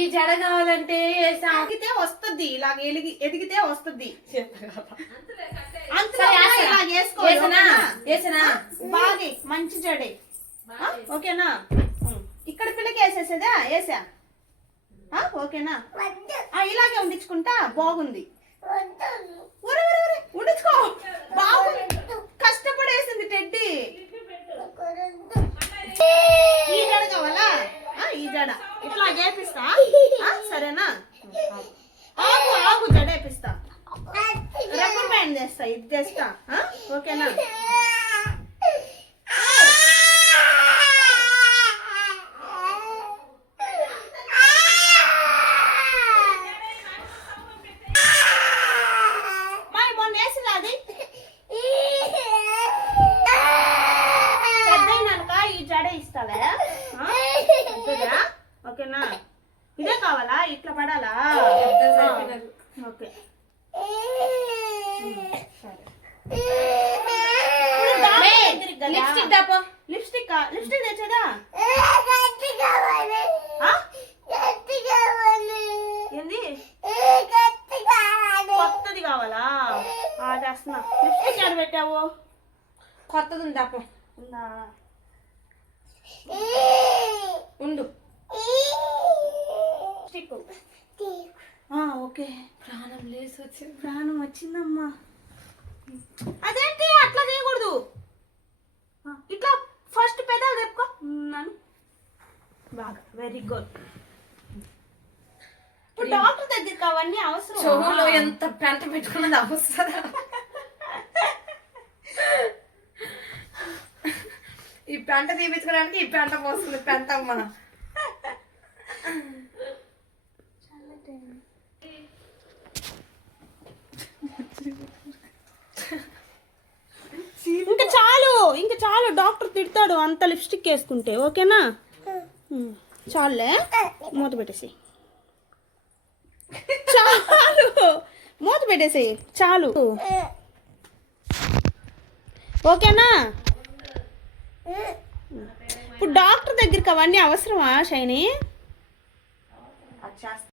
ఈ జడ కావాలంటే ఎదిగితే వస్తుంది, ఇలాగ ఎదిగితే వస్తుంది. బాగా మంచి జడే. ఓకేనా? ఇక్కడ పిల్లకి వేసేసేదా? వేసా. ఓకేనా? ఇలాగే ఉండించుకుంటా. బాగుంది. ఉండించుకో. బాగుంది. కష్టపడేసింది టెడ్డి. ఈ జడ కావాలా? ఈ జడ ఇట్లా వేపిస్తా. సరేనా? ఆగు ఆగు, జడ వేపిస్తా. రబ్బర్ బ్యాండ్ చేస్తా. ఇది చేస్తా. ఓకేనా? ఓకేనా? ఇదే కావాలా? ఇట్లా పడాలా? ఓకే. లిప్స్టిక్ తెచ్చదా? ఏంది? కొత్తది కావాలా? చేస్తున్నా. లిప్స్టిక్ ఎక్కడ పెట్టావు? కొత్తది ఉందా? ఉందా? ఉండు. ఓకే. ప్రాణం లేసి వచ్చింది. ప్రాణం వచ్చిందమ్మా. అదేంటి అట్లా చేయకూడదు. ఇట్లా ఫస్ట్ పెదాలు తెప్పుకో. బాగా. Very good. ఇప్పుడు డాక్టర్ దగ్గరికి అవన్నీ అవసరం. చెవులో ఎంత పెంట పెట్టుకున్నది అవసరం. ఈ పెంట తీపించుకోవడానికి ఈ పెంట పోస్తుంది. పెంట మన ఇంకా చాలు. డాక్టర్ తిడతాడు అంత లిప్స్టిక్ వేసుకుంటే. ఓకేనా? చాలులే. మూత పెట్టేసి. చాలు. మూత పెట్టేసి. చాలు. ఓకేనా? ఇప్పుడు డాక్టర్ దగ్గరికి అవన్నీ అవసరమా షైనీ?